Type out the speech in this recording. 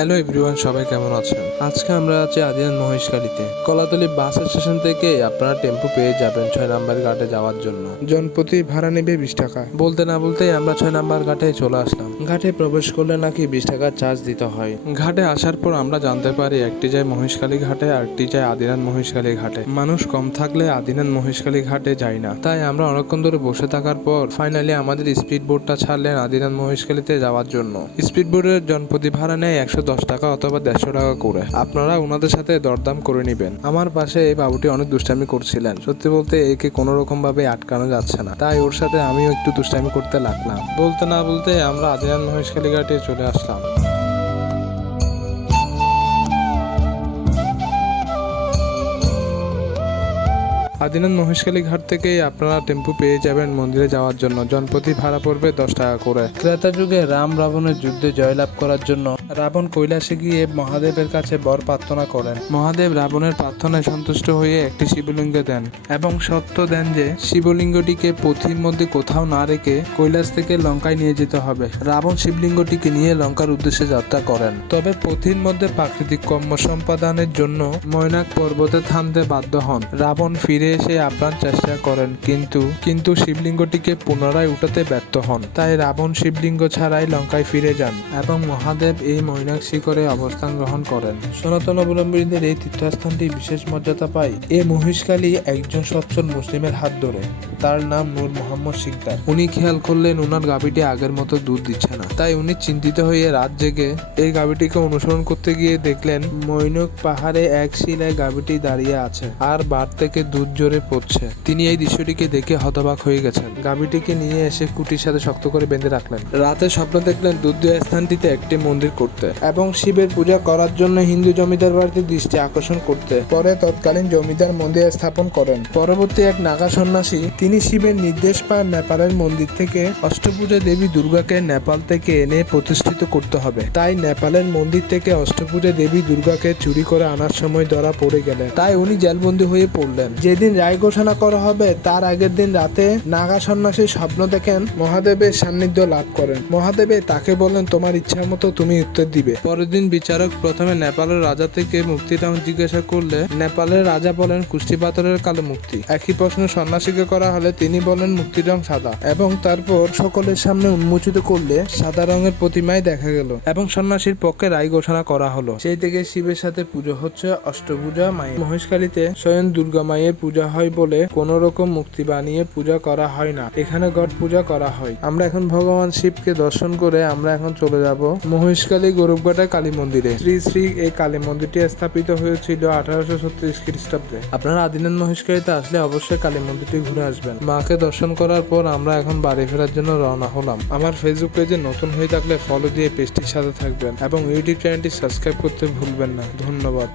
Hello everyone সবাই কেমন আছেন? আজকে আমরা আছি আদিয়ান মহেশখালীতে। কলাতলি বাস স্টেশন থেকে আপনারা টেম্পো পেয়ে যাবেন ছয় নাম্বার ঘাটে যাওয়ার জন্য। জনপ্রতি ভাড়া নেবে বিশ টাকা। বলতে না বলতেই আমরা ছয় নাম্বার ঘাটে চলে আসলাম। ঘাটে প্রবেশ করলে নাকি বিশ টাকার চার্জ দিতে হয়। ঘাটে আসার পর আমরা জানতে পারি একটি যায় মহেশখালী ঘাটে আর একটি যায় আদিনান মহেশখালী ঘাটে। মানুষ কম থাকলে আদিনান মহেশখালী ঘাটে যাই না। তাই আমরা অনেকক্ষণ ধরে বসে থাকার পর ফাইনালি আমাদের স্পিড বোটটা ছাড়লেন আদিনান মহেশখালীতে যাওয়ার জন্য। স্পিড বোটের জনপ্রতি ভাড়া নেয় একশো দশ টাকা অথবা দেড়শো টাকা করে। আপনারা ওনাদের সাথে দরদাম করে নেবেন। আমার পাশে এই বাবুটি অনেক দুষ্টামি করছিলেন। সত্যি বলতে একে কোনো রকম ভাবে আটকানো যাচ্ছে না। তাই ওর সাথে আমিও একটু দুষ্টামি করতে লাগলাম। বলতে না বলতে আমরা আদিয়ান মহেশখালী ঘাটে চলে আসলাম। আদিনাথ মহেশখালী ঘাট থেকেই আপনারা টেম্পু পেয়ে যাবেন মন্দিরে যাওয়ার জন্য। জনপ্রতি ভাড়া পড়বে দশ টাকা করে। ত্রেতা যুগে রাম রাবণের যুদ্ধে জয়লাভ করার জন্য রাবণ কৈলাসে গিয়ে মহাদেবের কাছে বর প্রার্থনা করেন। মহাদেব রাবণের প্রার্থনায় সন্তুষ্ট হয়ে একটি শিবলিঙ্গ দেন এবং সত্য দেন যে শিবলিঙ্গটিকে পথির মধ্যে কোথাও না রেখে কৈলাস থেকে লঙ্কায় নিয়ে যেতে হবে। রাবণ শিবলিঙ্গটিকে নিয়ে লঙ্কার উদ্দেশ্যে যাত্রা করেন। তবে পথির মধ্যে প্রাকৃতিক কর্ম সম্পাদনের জন্য ময়নাক পর্বতে থামতে বাধ্য হন। রাবণ ফিরে এসে আপ্রাণ চেষ্টা করেন, কিন্তু কিন্তু শিবলিঙ্গটিকে পুনরায় উঠাতে ব্যর্থ হন। তাই রাবণ শিবলিঙ্গ ছাড়াই লঙ্কায় ফিরে যান এবং মহাদেব এই মৈনাক শিখরে অবস্থান গ্রহণ করেন। সনাতন অবলম্বীদের এই তীর্থস্থানটি বিশেষ মর্যাদা পায়। এ মহিষকালী একজন সচ্ছল মুসলিমের হাত ধরে। তার নাম নূর মোহাম্মদ শিকদার। উনি খেয়াল করলেন ওনার গাভীটি আগের মতো দুধ দিচ্ছে না। তাই উনি চিন্তিত হয়ে রাত জেগে এই গাভীটিকে অনুসরণ করতে গিয়ে দেখলেন, মৈনক পাহাড়ে এক শিলায় গাভীটি দাঁড়িয়ে আছে। আর বার থেকে দুধ জোরে পড়ছে। তিনি এই দৃশ্যটিকে দেখে হতবাক হয়ে গেছেন। গাভীটিকে নিয়ে এসে কুটির সাথে শক্ত করে বেঁধে রাখলেন। রাতে স্বপ্ন দেখলেন দুধ স্থানটিতে একটি মন্দির করতে এবং শিবের পূজা করার জন্য হিন্দু জমিদার বাড়িতে দৃষ্টি আকর্ষণ করতে। পরে তৎকালীন জমিদার মন্দির স্থাপন করেন। পরবর্তী এক নাগা সন্ন্যাসী, তিনি শিবের নির্দেশ পান নেপালের মন্দির থেকে অষ্টপূজা দেবী দুর্গাকে নেপাল থেকে এনে প্রতিষ্ঠিত করতে হবে। তাই নেপালের মন্দির থেকে অষ্টপূজা দেবী দুর্গাকে চুরি করে আনার সময় ধরা পড়ে গেলেন তাই উনি জেলবন্দি হয়ে পড়লেন। যেদিন রায় ঘোষণা করা হবে, তার আগের দিন রাতে নাগা সন্ন্যাসী স্বপ্ন দেখেন মহাদেবের সান্নিধ্য লাভ করেন। মহাদেবে তাকে বলেন তোমার ইচ্ছা মতো তুমি উত্তর দিবে। পরের দিন বিচারক প্রথমে নেপালের রাজা থেকে মুক্তিদান জিজ্ঞাসা করলে, নেপালের রাজা বলেন, কুষ্টি পাথরের কালো মুক্তি। একই প্রশ্ন সন্ন্যাসীকে করা হলে তিনি বলেন, মুক্তির রং সাদা। এবং তারপর সকলের সামনে উন্মোচিত করলে সাদা রঙের প্রতিমায় দেখা গেল এবং সন্ন্যাসীর পক্ষে রায় ঘোষণা করা হলো। সেই থেকে শিবের সাথে পুজো হচ্ছে অষ্টপূজা মায়ের। মহেশকালীতে স্বয়ং দুর্গা মায়ের পূজা হয় বলে কোন রকম মুক্তি বানিয়ে পূজা করা হয় না। এখানে গড পূজা করা হয়। আমরা এখন ভগবান শিবকে দর্শন করে আমরা এখন চলে যাব মহেশকালী গরুবঘাটা কালী মন্দিরে। শ্রী শ্রী এই কালী মন্দিরটি স্থাপিত হয়েছিল আঠারোশো ছত্রিশ খ্রিস্টাব্দে। আপনারা আদিনাথ মহেশকালীতে আসলে অবশ্যই কালী মন্দিরটি ঘুরে আসবেন। মাকে দর্শন করার পর আমরা এখন বাড়ি ফেরার জন্য রওনা হলাম। আমার ফেসবুক পেজে নতুন হয়ে থাকলে ফলো দিয়ে পেজটির সাথে থাকবেন এবং ইউটিউব চ্যানেলটি সাবস্ক্রাইব করতে ভুলবেন না। ধন্যবাদ।